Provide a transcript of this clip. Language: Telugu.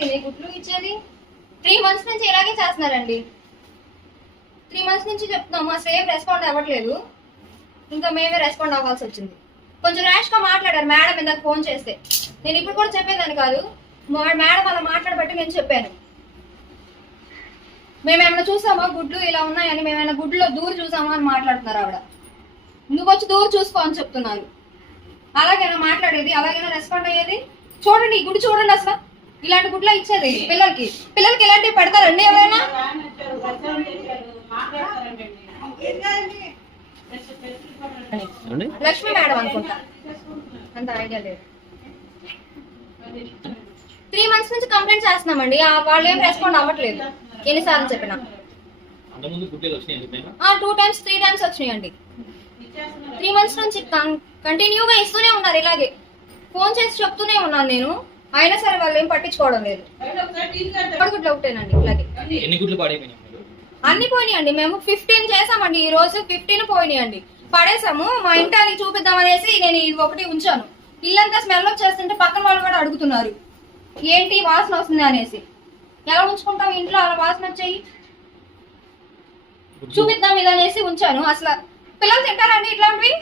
నేనే గుడ్లు ఇచ్చేది? త్రీ మంత్స్ నుంచి ఇలాగే చేస్తున్నారండి. త్రీ మంత్స్ నుంచి చెప్తున్నాం మా సేమ్ రెస్పాండ్ అవ్వట్లేదు. ఇంకా మేమే రెస్పాండ్ అవ్వాల్సి వచ్చింది. కొంచెం ర్యాష్గా మాట్లాడారు మేడం ఇందాక ఫోన్ చేస్తే. నేను ఇప్పుడు కూడా చెప్పేదాన్ని కాదు. మా- మేడం అలా మాట్లాడబట్టి నేను చెప్పాను. మేమేమైనా చూసామా? గుడ్లు ఇలా ఉన్నాయని మేమైనా గుడ్లో దూరు చూసామా అని మాట్లాడుతున్నారు ఆవిడ. నువ్వు వచ్చి దూరు చూసుకో అని చెప్తున్నాను అలాగైనా మాట్లాడేది? అలాగైనా రెస్పాండ్ అయ్యేది? చూడండి ఈ గుడి చూడండి అసలు. ఇలాంటి గుడ్లో ఇచ్చేది పిల్లలకి. పిల్లలకి ఇలాంటివి పెడతారండి ఎవరైనా? లక్ష్మి మేడం అనుకుంటా. అంత ఐడియా లేదు. త్రీ మంత్స్ నుంచి కంప్లైంట్ చేస్తున్నామండి. ఆ వాళ్ళు ఏం రెస్పాండ్ అవ్వట్లేదు. ఎన్నిసార్లు చెప్పినా. టూ టైమ్స్ త్రీ టైమ్స్ వచ్చినాయండి. త్రీ మంత్స్ నుంచి కంటిన్యూగా ఇస్తూనే ఉన్నారు ఇలాగే. ఫోన్ చేసి చెప్తూనే ఉన్నాను నేను. అయినా సరే వాళ్ళు ఏం పట్టించుకోవడం లేదు. ఒకటేనండి ఇలాగే ఎన్ని గుడ్లు పాడైపోయినాయి అన్ని పోయినాయండి మేము ఫిఫ్టీన్ చేసామండి ఈ రోజు ఫిఫ్టీన్ పోయినాయండి. పడేసాము మా ఇంటానికి చూపిద్దాం అనేసి నేను ఇది ఒకటి ఉంచాను. ఇల్లంతా స్మెల్ వచ్చేస్తుంటే పక్కన వాళ్ళు కూడా అడుగుతున్నారు. ఏంటి వాసన వస్తుంది అనేసి. ఎలా ఉంచుకుంటాం ఇంట్లో అలా వాసన వచ్చాయి? చూపిద్దాం ఇది అనేసి ఉంచాను. అసలు పిల్లలు తింటారండి ఇట్లాంటివి?